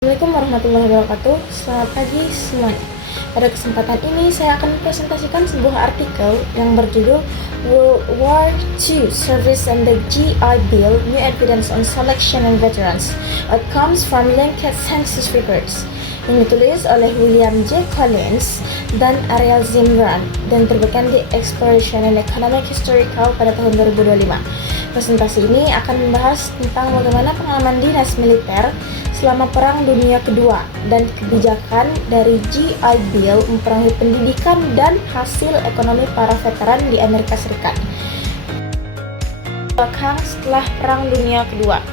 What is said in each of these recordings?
Assalamualaikum warahmatullahi wabarakatuh. Selamat pagi semuanya. Pada kesempatan ini saya akan presentasikan sebuah artikel yang berjudul World War II Service and the GI Bill, New Evidence on Selection and Veterans, Outcomes from Linked Census Records, yang ditulis oleh William J. Collins dan Ariel Zimran dan terbitkan di Exploration and Economic Historical pada tahun 2025. Presentasi ini akan membahas tentang bagaimana pengalaman dinas militer selama Perang Dunia Kedua dan kebijakan dari GI Bill mempengaruhi pendidikan dan hasil ekonomi para veteran di Amerika Serikat. Belakang setelah Perang Dunia Kedua,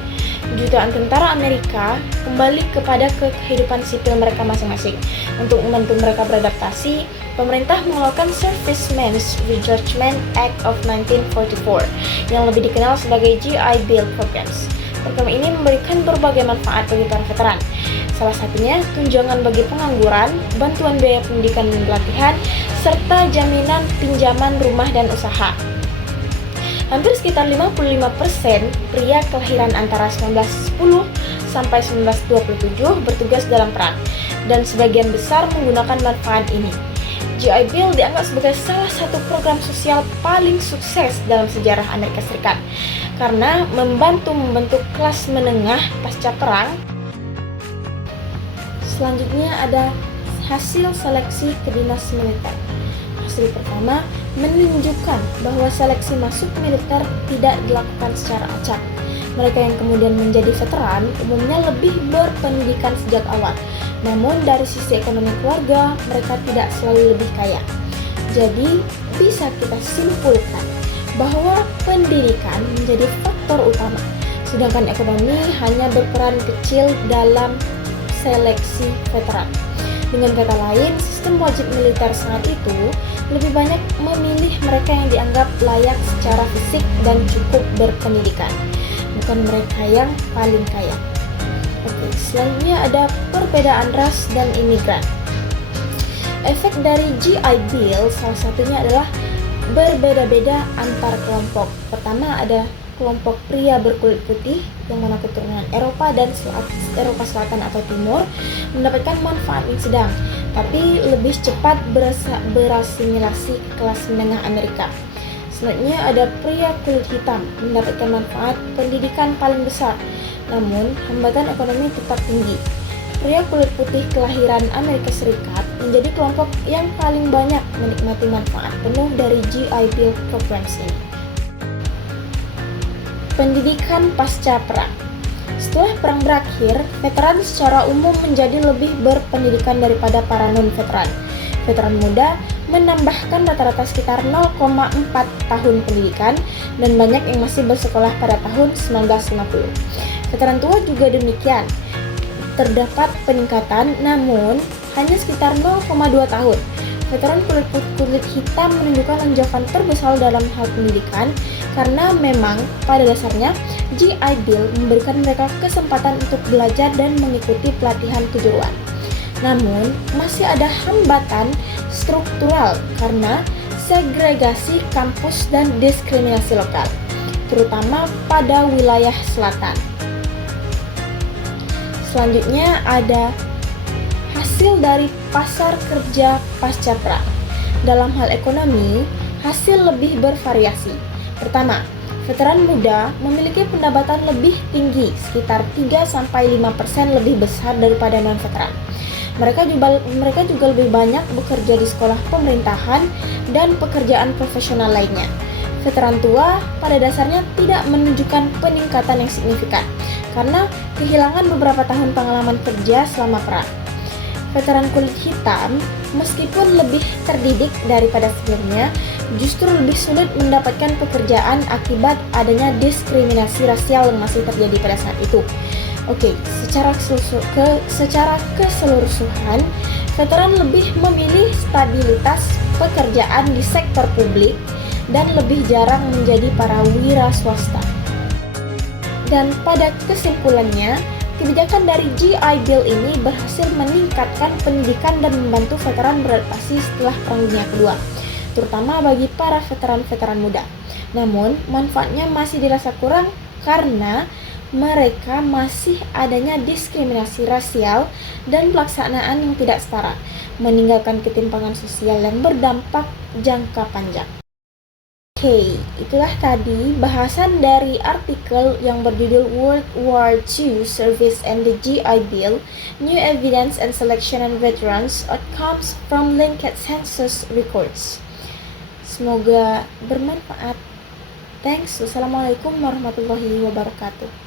jutaan tentara Amerika kembali kepada kehidupan sipil mereka masing-masing. Untuk membantu mereka beradaptasi, pemerintah mengeluarkan Servicemen's Regiment Act of 1944 yang lebih dikenal sebagai GI Bill Programs. Program ini memberikan berbagai manfaat bagi para veteran. Salah satunya tunjangan bagi pengangguran, bantuan biaya pendidikan dan pelatihan, serta jaminan pinjaman rumah dan usaha. Hampir sekitar 55% pria kelahiran antara 1910 sampai 1927 bertugas dalam perang, dan sebagian besar menggunakan manfaat ini. GI Bill dianggap sebagai salah satu program sosial paling sukses dalam sejarah Amerika Serikat karena membantu membentuk kelas menengah pasca perang. Selanjutnya ada hasil seleksi ke dinas militer. Hasil pertama menunjukkan bahwa seleksi masuk militer tidak dilakukan secara acak. Mereka yang kemudian menjadi veteran umumnya lebih berpendidikan sejak awal. Namun dari sisi ekonomi keluarga, mereka tidak selalu lebih kaya. Jadi bisa kita simpulkan bahwa pendidikan menjadi faktor utama, sedangkan ekonomi hanya berperan kecil dalam seleksi veteran. Dengan kata lain, sistem wajib militer saat itu lebih banyak memilih mereka yang dianggap layak secara fisik dan cukup berpendidikan, bukan mereka yang paling kaya. Oke, selanjutnya ada perbedaan ras dan imigran. Efek dari GI Bill salah satunya adalah berbeda-beda antar kelompok. Pertama ada kelompok pria berkulit putih yang mana keturunan Eropa dan Eropa Selatan atau Timur mendapatkan manfaat yang sedang, tapi lebih cepat berasimilasi ke kelas menengah Amerika. Selanjutnya ada pria kulit hitam mendapatkan manfaat pendidikan paling besar, namun hambatan ekonomi tetap tinggi. Pria kulit putih kelahiran Amerika Serikat menjadi kelompok yang paling banyak menikmati manfaat penuh dari GI Bill Programs ini. Pendidikan pasca perang. Setelah perang berakhir, veteran secara umum menjadi lebih berpendidikan daripada para non-veteran. Veteran muda menambahkan rata-rata sekitar 0,4 tahun pendidikan dan banyak yang masih bersekolah pada tahun 1950. Veteran tua juga demikian. Terdapat peningkatan, namun hanya sekitar 0,2 tahun. Veteran kulit hitam menunjukkan lonjakan terbesar dalam hal pendidikan karena memang pada dasarnya GI Bill memberikan mereka kesempatan untuk belajar dan mengikuti pelatihan kejuruan. Namun, masih ada hambatan struktural karena segregasi kampus dan diskriminasi lokal, terutama pada wilayah selatan. Selanjutnya ada hasil dari pasar kerja pasca perang. Dalam hal ekonomi, hasil lebih bervariasi. Pertama, veteran muda memiliki pendapatan lebih tinggi, sekitar 3-5% lebih besar daripada non-veteran. Mereka juga lebih banyak bekerja di sekolah pemerintahan dan pekerjaan profesional lainnya. Veteran tua pada dasarnya tidak menunjukkan peningkatan yang signifikan karena kehilangan beberapa tahun pengalaman kerja selama perang. Veteran kulit hitam meskipun lebih terdidik daripada sebelumnya, justru lebih sulit mendapatkan pekerjaan akibat adanya diskriminasi rasial yang masih terjadi pada saat itu. Oke, secara keseluruhan, veteran lebih memilih stabilitas pekerjaan di sektor publik dan lebih jarang menjadi para wira swasta. Dan pada kesimpulannya, kebijakan dari GI Bill ini berhasil meningkatkan pendidikan dan membantu veteran beradaptasi setelah Perang Dunia Kedua, terutama bagi para veteran-veteran muda. Namun, manfaatnya masih dirasa kurang karena mereka masih adanya diskriminasi rasial dan pelaksanaan yang tidak setara, meninggalkan ketimpangan sosial yang berdampak jangka panjang. Oke, itulah tadi bahasan dari artikel yang berjudul World War II Service and the GI Bill, New Evidence and Selection on Veterans Outcomes from Linked Census Records. Semoga bermanfaat. Thanks. Wassalamualaikum warahmatullahi wabarakatuh.